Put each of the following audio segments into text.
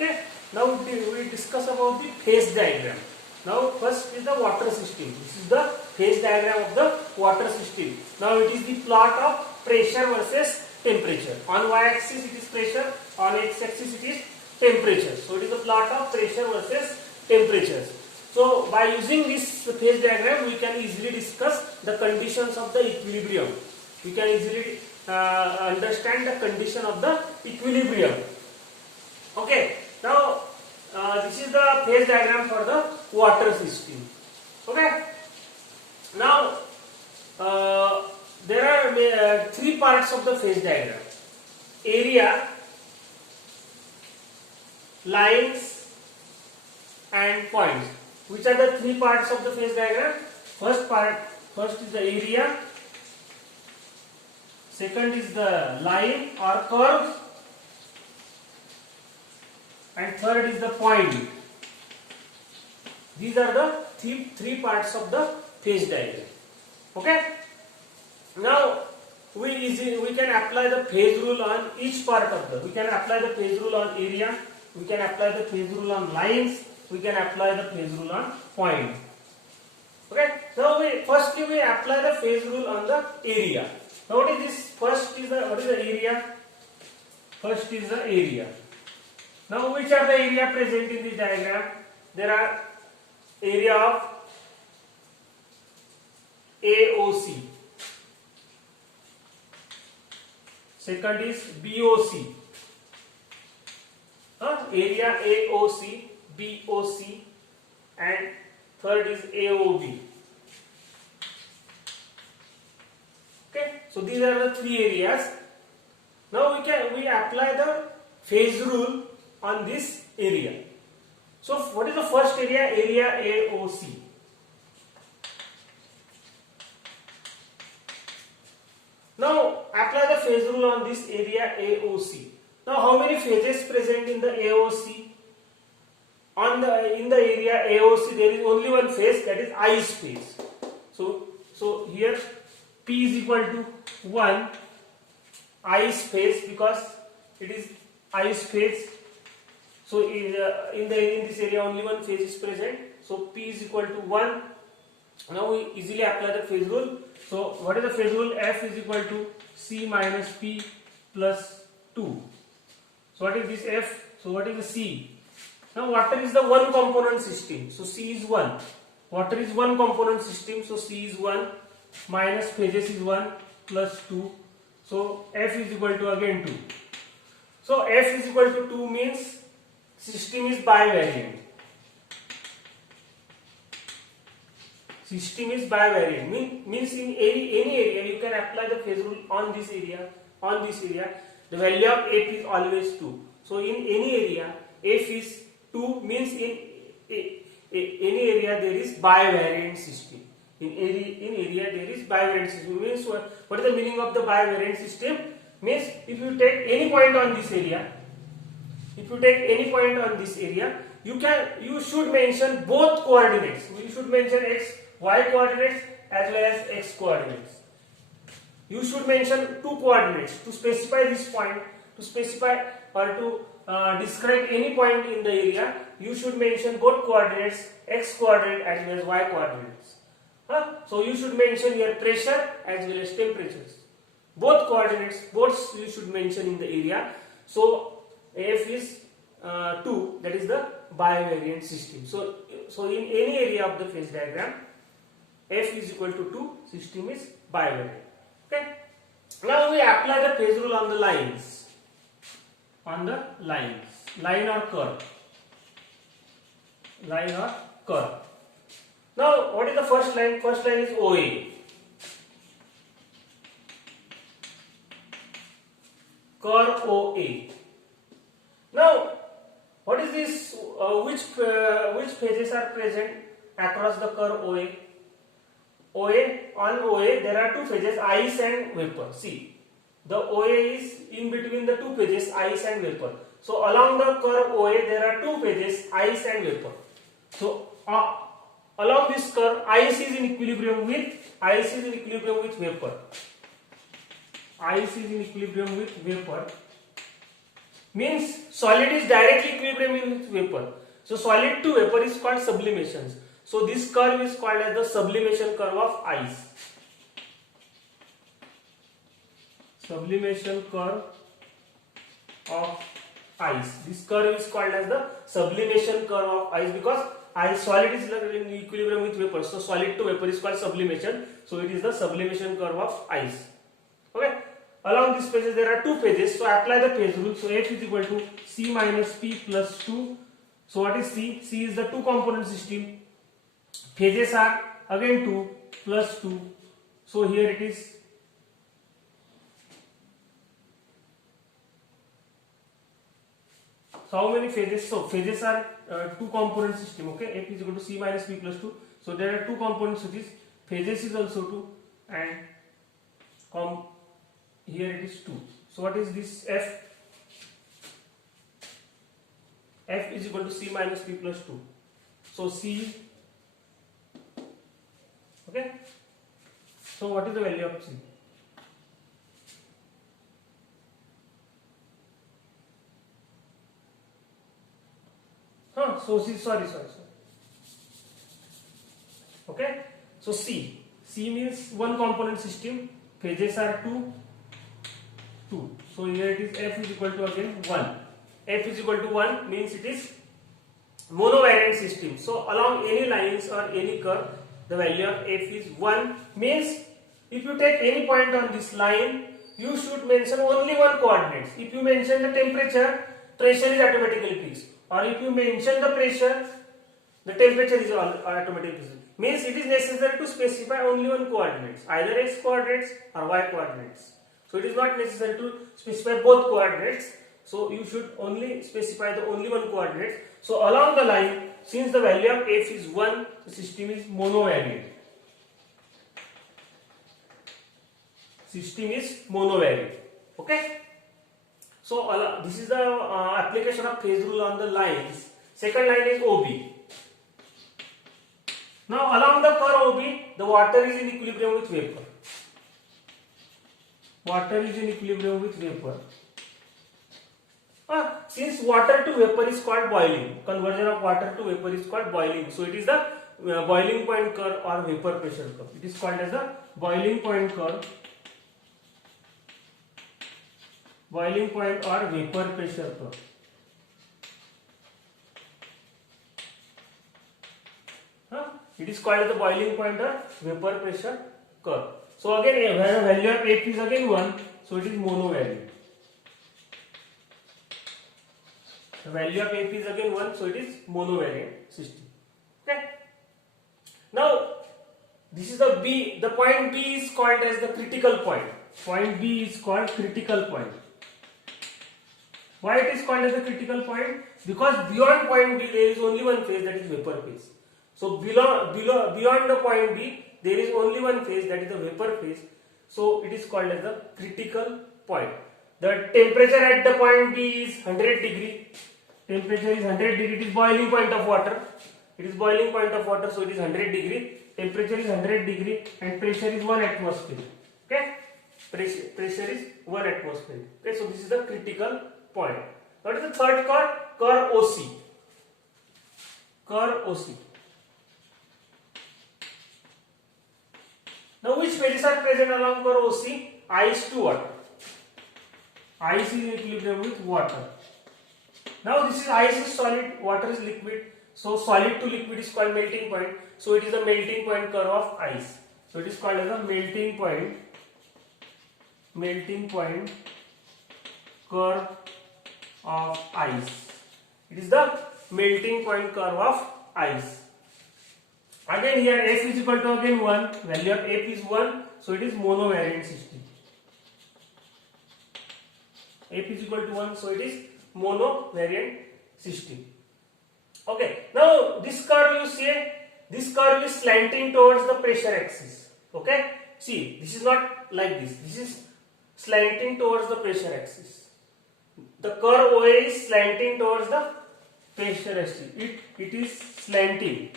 Okay. Now we discuss about the phase diagram. Now first is the water system. This is the phase diagram of the water system. Now it is the plot of pressure versus temperature. On y-axis it is pressure, on x-axis it is temperature. So it is the plot of pressure versus temperatures. So by using this phase diagram we can easily discuss the conditions of the equilibrium. We can easily understand the condition of the equilibrium. Okay. Now this is the phase diagram for the water system. Okay. Now there are three parts of the phase diagram: area, lines, and points. Which are the three parts of the phase diagram? First is the area. Second is the line or curve. And third is the point. These are the three parts of the phase diagram. Okay. Now we can apply the phase rule on each part of the. We can apply the phase rule on area. We can apply the phase rule on lines. We can apply the phase rule on point. Okay. So firstly we apply the phase rule on the area. Now what is this? What is the area? First is the area. Now which are the area present in this diagram? There are area of AOC. Second is BOC. Area AOC, BOC, and third is AOB. Okay, so these are the three areas. Now we apply the phase rule on this area. So what is the first area? Area AOC. Now apply the phase rule on this area AOC. Now how many phases present in the AOC? In the area AOC there is only one phase, that is ice phase. So here P is equal to 1 ice phase, because it is ice phase. So in this area only one phase is present. So P is equal to 1. Now we easily apply the phase rule. So what is the phase rule? F is equal to C minus P plus 2. So what is this F? So what is the C? Now water is the one component system. So C is 1. Water is one component system. So C is 1. Minus phases is 1 plus 2. So F is equal to again 2. So F is equal to 2 means system is bivariant. System is bivariant. Means in any area you can apply the phase rule on this area. The value of F is always 2. So in any area F is 2 means in any area there is bivariant system. In area there is bivariant system. Means what is the meaning of the bivariant system? Means if you take any point on this area, you should mention both coordinates. You should mention x, y coordinates as well as x coordinates. You should mention two coordinates to specify this point, to specify or to describe any point in the area. You should mention both coordinates, x coordinate as well as y coordinates. So you should mention your pressure as well as temperatures. Both coordinates, both you should mention in the area. So F is 2, that is the bivariant system. So in any area of the phase diagram, F is equal to 2, system is bivariant. Okay. Now we apply the phase rule on the lines. Line or curve. Now what is the first line? First line is OA. Curve OA. Now what is this? Which phases are present across the curve OA? On OA there are two phases, ice and vapor. See, the OA is in between the two phases, ice and vapor. So along the curve OA there are two phases, ice and vapor. So along this curve, ice is in equilibrium with vapor. means solid is directly equilibrium with vapor. So solid to vapor is called sublimation. So this curve is called as the sublimation curve of ice. Sublimation curve of ice. This curve is called as the sublimation curve of ice because ice solid is in equilibrium with vapor. So solid to vapor is called sublimation. So it is the sublimation curve of ice. Okay. Along these phases there are two phases. So apply the phase rule. So F is equal to C minus P plus 2. So what is C? C is the two component system. Phases are again 2 plus 2. So here it is. So how many phases? So phases are two component system. Okay, F is equal to C minus P plus 2. So there are two components which is phases is also 2 and here it is 2. So what is this F? F is equal to C minus P plus 2. So C. Okay. So what is the value of C? So C, sorry. Okay. So C means one component system. Phases are 2. So here it is F is equal to again 1. F is equal to 1 means it is monovariant system. So along any lines or any curve, the value of F is 1 means if you take any point on this line, you should mention only one coordinate. If you mention the temperature, pressure is automatically fixed. Or if you mention the pressure, the temperature is automatically fixed. Means it is necessary to specify only one coordinates, either x coordinates or y coordinates. So it is not necessary to specify both coordinates. So you should only specify the only one coordinate. So along the line, since the value of F is 1, the system is monovariant. System is monovariant. Okay. So this is the application of phase rule on the lines. Second line is OB. Now along the curve OB, the water is in equilibrium with vapor. Water is in equilibrium with vapor. Since water to vapor is called boiling, conversion of water to vapor is called boiling. So it is the boiling point curve or vapor pressure curve. It is called as the boiling point curve. Boiling point or vapor pressure curve. It is called the boiling point or vapor pressure curve. So again, when the value of F is again 1, so it is monovariant. The value of F is again 1, so it is monovariant system. Okay. Now, this is the B. The point B is called as the critical point. Point B is called critical point. Why it is called as the critical point? Because beyond point B there is only one phase, that is vapor phase. So beyond the point B there is only one phase, that is the vapor phase. So it is called as the critical point. The temperature at the point B is 100 degree. Temperature is 100 degree. It is boiling point of water. It is boiling point of water, so it is 100 degree. Temperature is 100 degree and pressure is 1 atmosphere. Okay, pressure is 1 atmosphere. Okay, so this is the critical point. What is the third curve? Curve OC. Curve OC. Now which phases are present along curve OC? Ice to water. Ice is in equilibrium with water. Now this is ice is solid, water is liquid. So solid to liquid is called melting point. So it is the melting point curve of ice. So it is called as a melting point curve of ice. It is the melting point curve of ice. Again here F is equal to again 1. Value of F is 1. So it is monovariant system. F is equal to 1. So it is monovariant system. Okay. Now this curve you see, this curve is slanting towards the pressure axis. Okay. See, this is not like this. This is slanting towards the pressure axis. The curve OA is slanting towards the pressure axis. It is slanting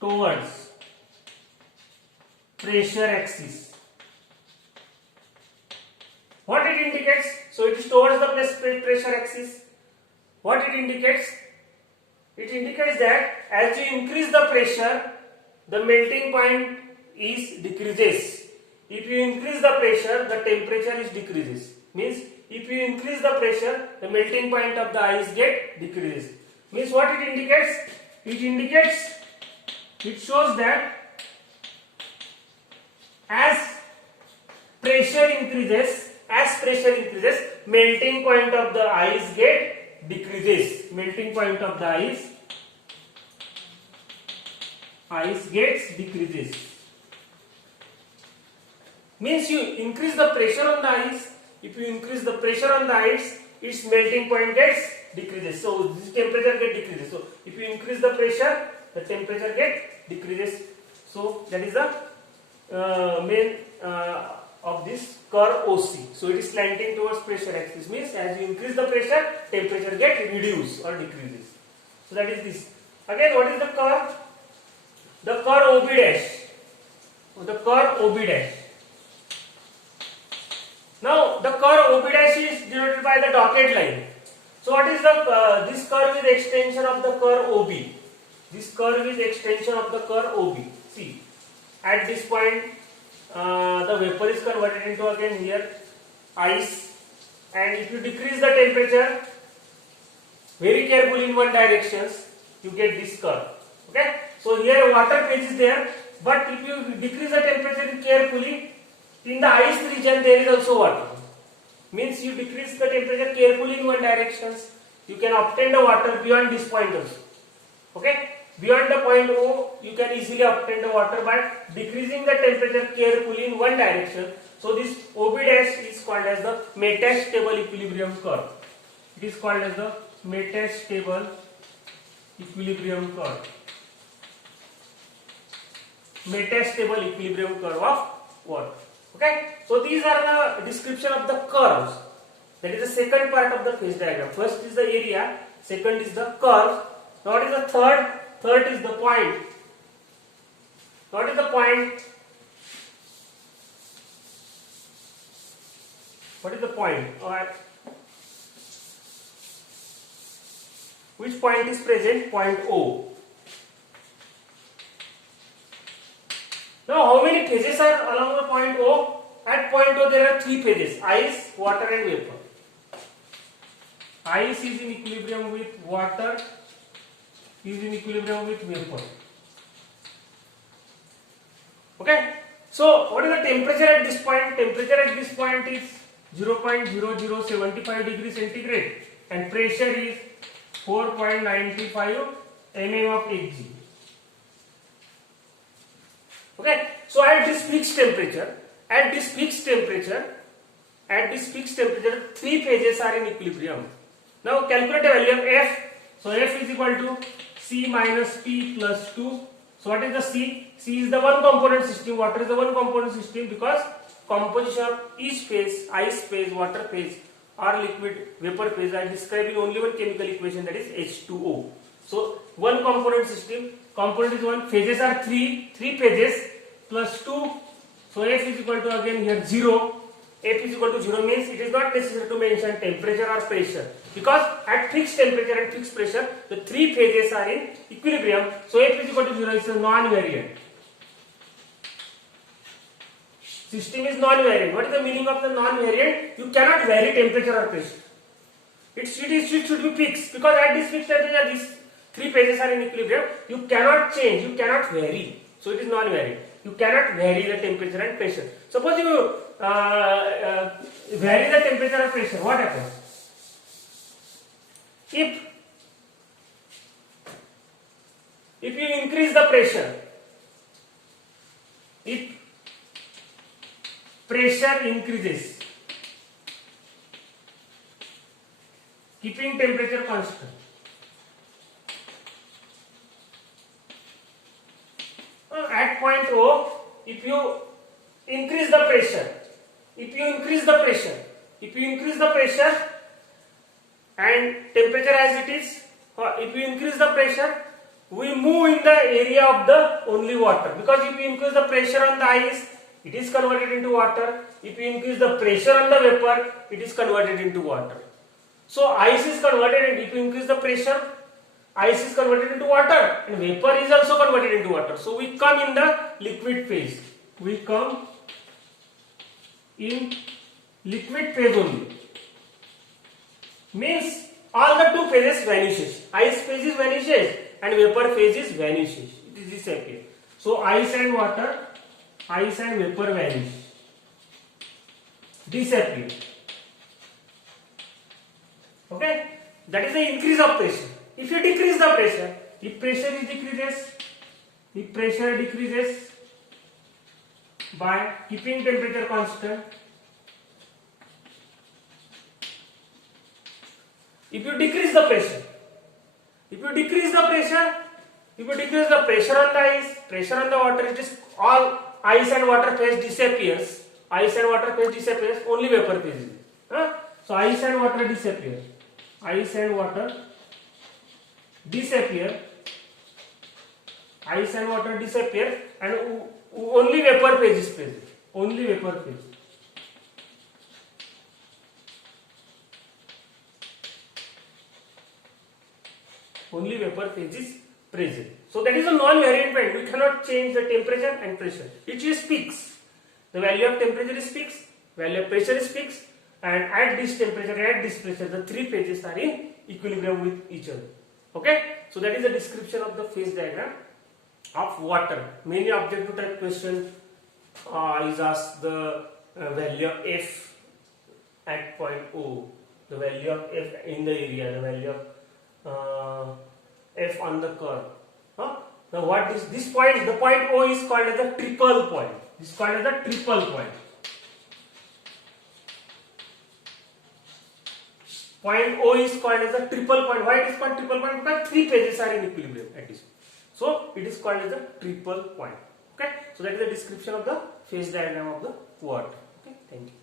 towards pressure axis. What it it indicates? So it is towards the pressure axis. What it indicates? It indicates that as you increase the pressure, the melting point is decreases. If you increase the pressure, the temperature is decreases. Means if you increase the pressure, the melting point of the ice get decreases. Means what it indicates? It shows that as pressure increases, melting point of the ice get decreases. Melting point of the ice gets decreases. Means you increase the pressure on the ice. If you increase the pressure on the ice, its melting point gets decreases. So this temperature get decreases. So if you increase the pressure, the temperature get decreases. So that is the main of this curve OC. So it is slanting towards pressure axis. Means as you increase the pressure, temperature get reduced or decreases. So that is this. Again, what is the curve? The curve OB dash. The curve OB dash. Now the curve OB dash is denoted by the dotted line. So what is the this curve is extension of the curve OB. This curve is extension of the curve OB. See, at this point the vapor is converted into again here ice, and if you decrease the temperature very carefully in one direction, you get this curve. Okay, so here water phase is there, but if you decrease the temperature carefully, in the ice region there is also water. Means you decrease the temperature carefully in one direction, you can obtain the water beyond this point also. Okay, beyond the point O, you can easily obtain the water by decreasing the temperature carefully in one direction. So this OB dash is called as the metastable equilibrium curve. It is called as the metastable equilibrium curve. Metastable equilibrium curve of water. Okay, so these are the description of the curves. That is the second part of the phase diagram. First is the area, second is the curve. Now what is the third? Third is the point. What is the point? What is the point? Alright. Which point is present? Point O. Now how many phases are along the point O? At point O there are three phases: ice, water and vapor. Ice is in equilibrium with water, is in equilibrium with vapor. Okay, so what is the temperature at this point? Temperature at this point is 0.0075 degrees centigrade and pressure is 4.95 mm of Hg. Okay, so at this fixed temperature, three phases are in equilibrium. Now calculate the value of F. So F is equal to C minus P plus 2. So what is the C? C is the one component system. Water is the one component system because composition of each phase, ice phase, water phase or liquid vapor phase are described in only one chemical equation, that is H2O. So one component system, component is one, phases are three phases plus 2. So F is equal to again here 0. F is equal to 0 means it is not necessary to mention temperature or pressure, because at fixed temperature and fixed pressure the three phases are in equilibrium. So F is equal to 0 is a non-variant. System is non-variant. What is the meaning of the non-variant? You cannot vary temperature or pressure. It should be fixed, because at this fixed temperature these three phases are in equilibrium. You cannot change, you cannot vary. So it is non-variant. You cannot vary the temperature and pressure. Suppose you vary the temperature and pressure, what happens? If you increase the pressure, if pressure increases, keeping temperature constant, at point O, if you increase the pressure, and temperature as it is, if you increase the pressure, we move in the area of the only water, because if you increase the pressure on the ice, it is converted into water. If you increase the pressure on the vapor, it is converted into water. So ice is converted, and if you increase the pressure, ice is converted into water, and vapor is also converted into water. So we come in the liquid phase. We come in liquid phase only. Means all the two phases vanishes. Ice phase is vanishes and vapor phase is vanishes. It is disappear. So ice and water, ice and vapor vanish, disappear. Okay, that is the increase of pressure. If you decrease the pressure, if pressure decreases by keeping temperature constant, if you decrease the pressure, if you decrease the pressure on the ice, pressure on the water, it is all ice and water phase disappears. Ice and water phase disappears, only vapor phase is there. So ice and water disappear. Ice and water disappear. Ice and water disappear, and only vapor phase is present. Only vapor phase. Only vapor phase is present. So that is a non-variant band. We cannot change the temperature and pressure. It is fixed. The value of temperature is fixed, value of pressure is fixed, and at this temperature, at this pressure, the three phases are in equilibrium with each other. Okay? So that is the description of the phase diagram of water. Many objective type question is asked the value of F at point O, the value of F in the area, the value of F on the curve. Now what is this point? The point O is called as the triple point. This is called as the triple point. Point O is called as the triple point. Why it is called triple point? Because three phases are in equilibrium at this. So it is called as the triple point. Okay. So that is the description of the phase diagram of the water. Okay. Thank you.